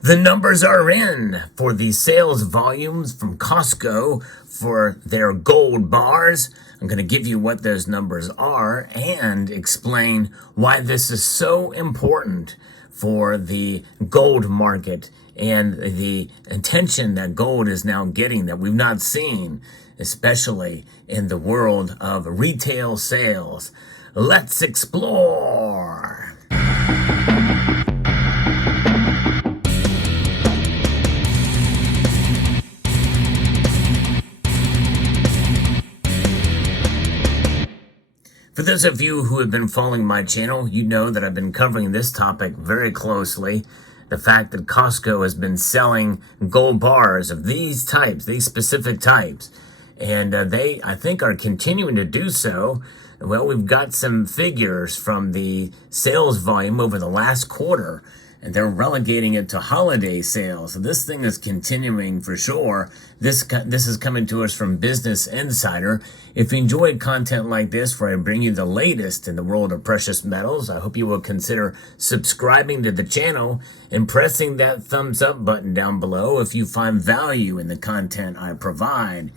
The numbers are in for the sales volumes from Costco for their gold bars. I'm going to give you what those numbers are and explain why this is so important for the gold market and the attention that gold is now getting that we've not seen, especially in the world of retail sales. Let's explore. For those of you who have been following my channel, you know that I've been covering this topic very closely. The fact that Costco has been selling gold bars of these types, these specific types, and they, I think, are continuing to do so. Well, we've got some figures from the sales volume over the last quarter, and they're relegating it to holiday sales. So this thing is continuing for sure. This is coming to us from Business Insider. If you enjoyed content like this, where I bring you the latest in the world of precious metals, I hope you will consider subscribing to the channel and pressing that thumbs up button down below if you find value in the content I provide.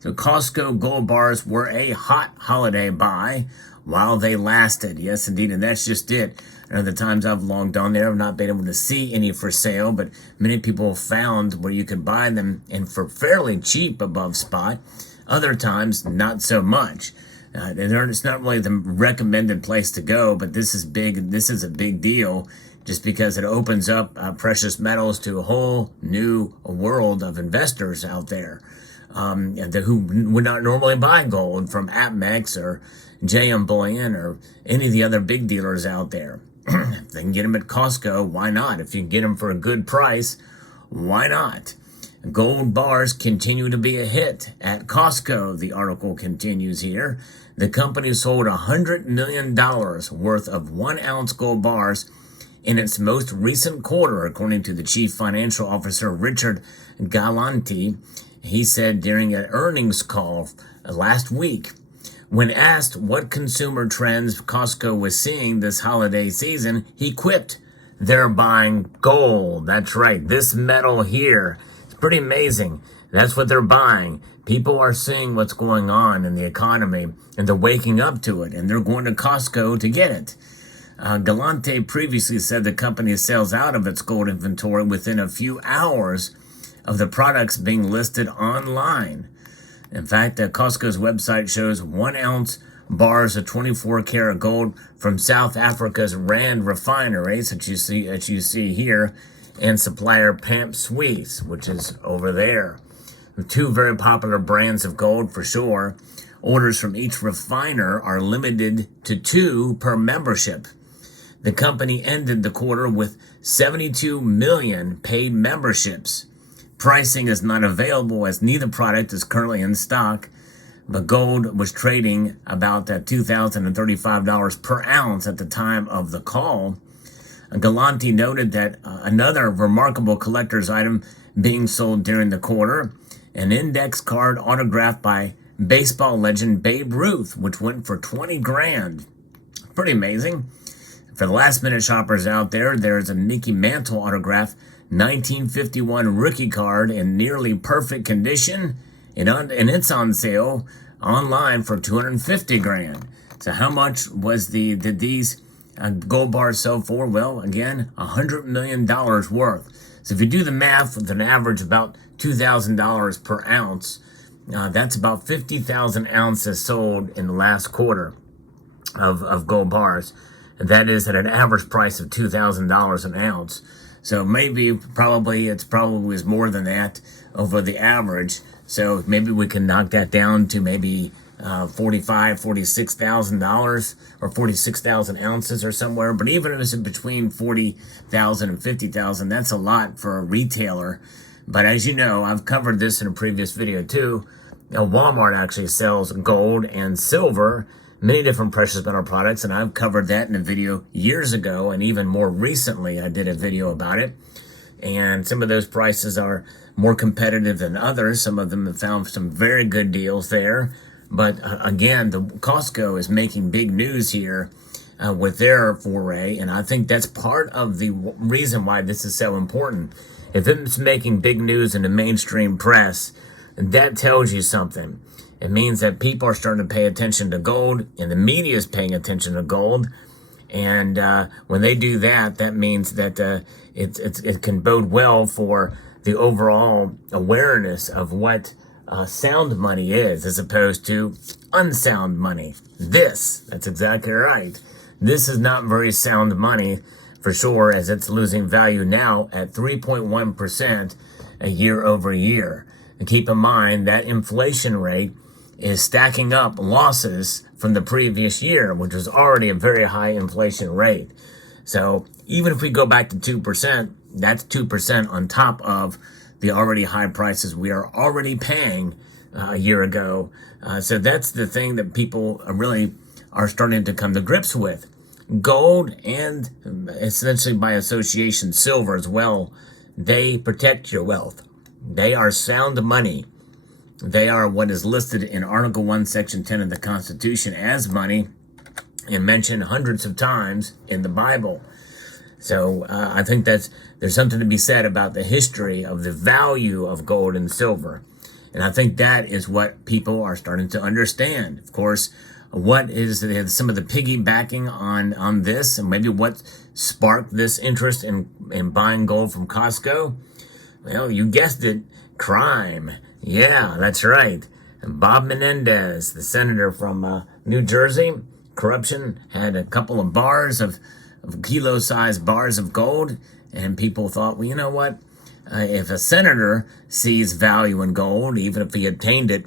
So Costco gold bars were a hot holiday buy while they lasted. Yes, indeed, and that's just it. I know the times I've logged on there, I've not been able to see any for sale, but many people found where you could buy them and for fairly cheap above spot. Other times, not so much. It's not really the recommended place to go, but this is big. This is a big deal just because it opens up precious metals to a whole new world of investors out there who would not normally buy gold from APMEX or JM Bullion or any of the other big dealers out there. If they can get them at Costco, why not? If you can get them for a good price, why not? Gold bars continue to be a hit at Costco, the article continues here. The company sold $100 million worth of 1-ounce gold bars in its most recent quarter, according to the chief financial officer, Richard Galanti. He said during an earnings call last week, when asked what consumer trends Costco was seeing this holiday season, he quipped, "They're buying gold." That's right, this metal here. It's pretty amazing. That's what they're buying. People are seeing what's going on in the economy, and they're waking up to it, and they're going to Costco to get it. Galante previously said the company sells out of its gold inventory within a few hours of the products being listed online. In fact, Costco's website shows 1-ounce bars of 24-karat gold from South Africa's Rand refineries, that you see here, and supplier Pamp Suisse, which is over there. Two very popular brands of gold for sure. Orders from each refiner are limited to 2 per membership. The company ended the quarter with 72 million paid memberships. Pricing is not available as neither product is currently in stock, but gold was trading about $2,035 per ounce at the time of the call. Galanti noted that another remarkable collector's item being sold during the quarter, an index card autographed by baseball legend Babe Ruth, which went for 20 grand. Pretty amazing. For the last minute shoppers out there, there's a Mickey Mantle autograph 1951 rookie card in nearly perfect condition, and it's on sale online for 250 grand. So how much did these gold bars sell for? Well, again, $100 million worth. So if you do the math with an average about $2,000 per ounce, that's about 50,000 ounces sold in the last quarter of gold bars. And that is at an average price of $2,000 an ounce. So it's probably more than that over the average. So maybe we can knock that down to maybe $46,000 or 46,000 ounces or somewhere. But even if it's between 40,000 and 50,000, that's a lot for a retailer. But as you know, I've covered this in a previous video too. Walmart actually sells gold and silver, many different precious metal products, and I've covered that in a video years ago, and even more recently I did a video about it. And some of those prices are more competitive than others. Some of them have found some very good deals there. But again, the Costco is making big news here with their foray. And I think that's part of the reason why this is so important. If it's making big news in the mainstream press, that tells you something. It means that people are starting to pay attention to gold, and the media is paying attention to gold. And when they do that, that means that it can bode well for the overall awareness of what sound money is, as opposed to unsound money. That's exactly right. This is not very sound money, for sure, as it's losing value now at 3.1% a year over year. And keep in mind that inflation rate is stacking up losses from the previous year, which was already a very high inflation rate. So even if we go back to 2%, that's 2% on top of the already high prices we are already paying a year ago. So that's the thing that people really are starting to come to grips with. Gold, and essentially by association silver as well, they protect your wealth. They are sound money. They are what is listed in Article 1, Section 10 of the Constitution as money, and mentioned hundreds of times in the Bible. So I think there's something to be said about the history of the value of gold and silver. And I think that is what people are starting to understand. Of course, what is some of the piggybacking on this, and maybe what sparked this interest in buying gold from Costco? Well, you guessed it, crime. Yeah, that's right. Bob Menendez, the senator from New Jersey, corruption, had a couple of bars of kilo-sized bars of gold, and people thought, well, you know what? If a senator sees value in gold, even if he obtained it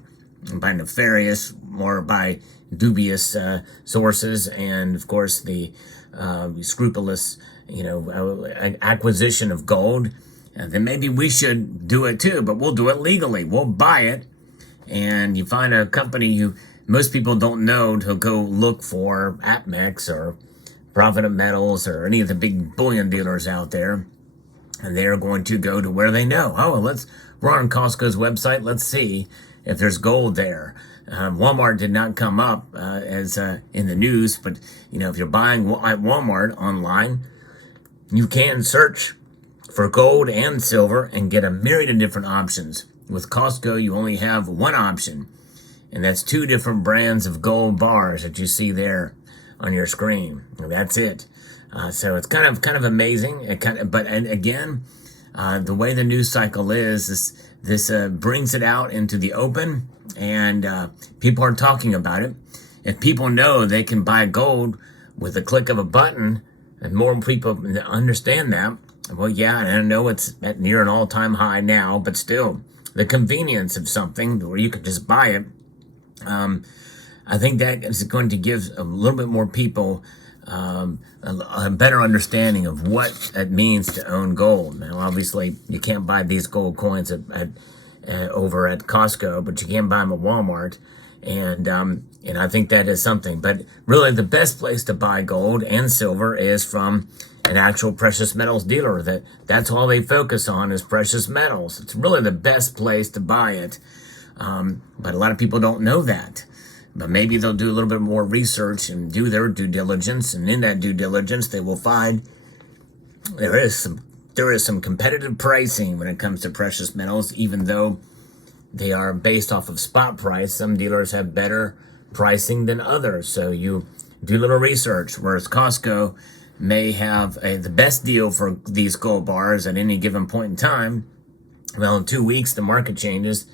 by nefarious or by dubious sources, and of course the scrupulous, acquisition of gold, then maybe we should do it too, but we'll do it legally. We'll buy it, and you find a company who most people don't know to go look for APMEX or Provident Metals or any of the big bullion dealers out there, and they're going to go to where they know. We're on Costco's website. Let's see if there's gold there. Walmart did not come up as in the news, but if you're buying at Walmart online, you can search for gold and silver and get a myriad of different options. With Costco, you only have one option, and that's 2 different brands of gold bars that you see there on your screen. That's it. So it's kind of amazing. And again, the way the news cycle is, this brings it out into the open, and people are talking about it. If people know they can buy gold with a click of a button, and more people understand that, well, yeah, and I know it's at near an all-time high now, but still, the convenience of something where you could just buy it, I think that is going to give a little bit more people a better understanding of what it means to own gold. Now, obviously, you can't buy these gold coins over at Costco, but you can buy them at Walmart, and I think that is something. But really, the best place to buy gold and silver is from an actual precious metals dealer. That's all they focus on is precious metals. It's really the best place to buy it, but a lot of people don't know that. But maybe they'll do a little bit more research and do their due diligence, and in that due diligence, they will find there is some competitive pricing when it comes to precious metals, even though they are based off of spot price. Some dealers have better pricing than others, so you do a little research, whereas Costco may have the best deal for these gold bars at any given point in time. Well, in 2 weeks, the market changes.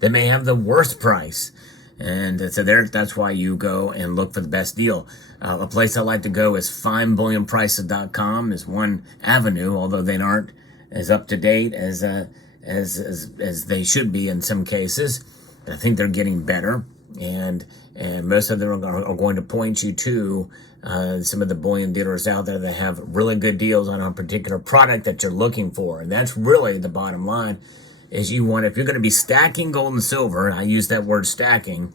They may have the worst price. And so that's why you go and look for the best deal. A place I like to go is findbullionprices.com is one avenue, although they aren't as up to date as they should be in some cases. But I think they're getting better, and most of them are going to point you to some of the bullion dealers out there that have really good deals on a particular product that you're looking for. And that's really the bottom line. Is if you're going to be stacking gold and silver, and I use that word stacking,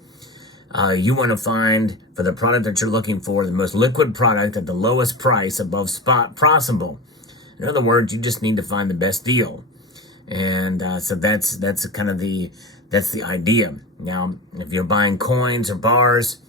you want to find for the product that you're looking for the most liquid product at the lowest price above spot possible. In other words, you just need to find the best deal, and so that's kind of the idea. Now, if you're buying coins or bars,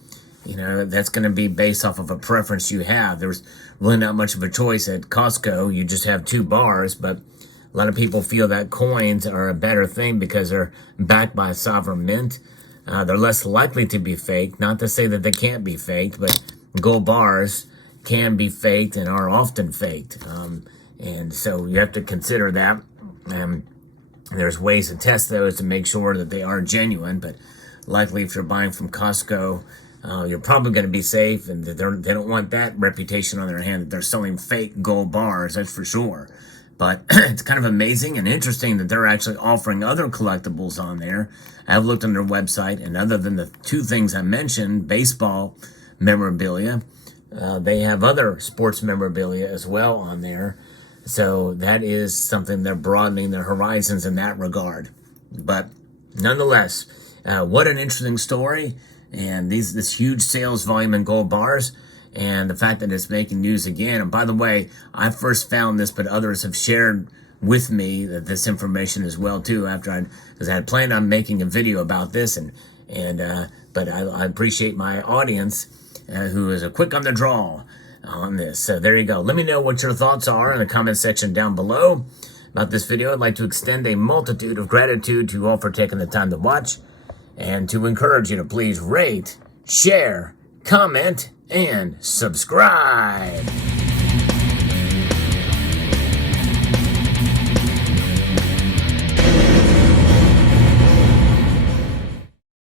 that's going to be based off of a preference you have. There's really not much of a choice at Costco. You just have 2 bars, but a lot of people feel that coins are a better thing because they're backed by a sovereign mint. They're less likely to be faked. Not to say that they can't be faked, but gold bars can be faked and are often faked. And so you have to consider that. There's ways to test those to make sure that they are genuine, but likely if you're buying from Costco, you're probably going to be safe, and they don't want that reputation on their hand that they're selling fake gold bars, that's for sure. But it's kind of amazing and interesting that they're actually offering other collectibles on there. I've looked on their website, and other than the 2 things I mentioned, baseball memorabilia, they have other sports memorabilia as well on there. So that is something they're broadening their horizons in that regard. But nonetheless, what an interesting story. And this huge sales volume in gold bars, and the fact that it's making news again. And by the way, I first found this, but others have shared with me that this information as well too. Because I had planned on making a video about this, but I appreciate my audience who is a quick on the draw on this. So there you go. Let me know what your thoughts are in the comment section down below about this video. I'd like to extend a multitude of gratitude to you all for taking the time to watch, and to encourage you to please rate, share, comment, and subscribe.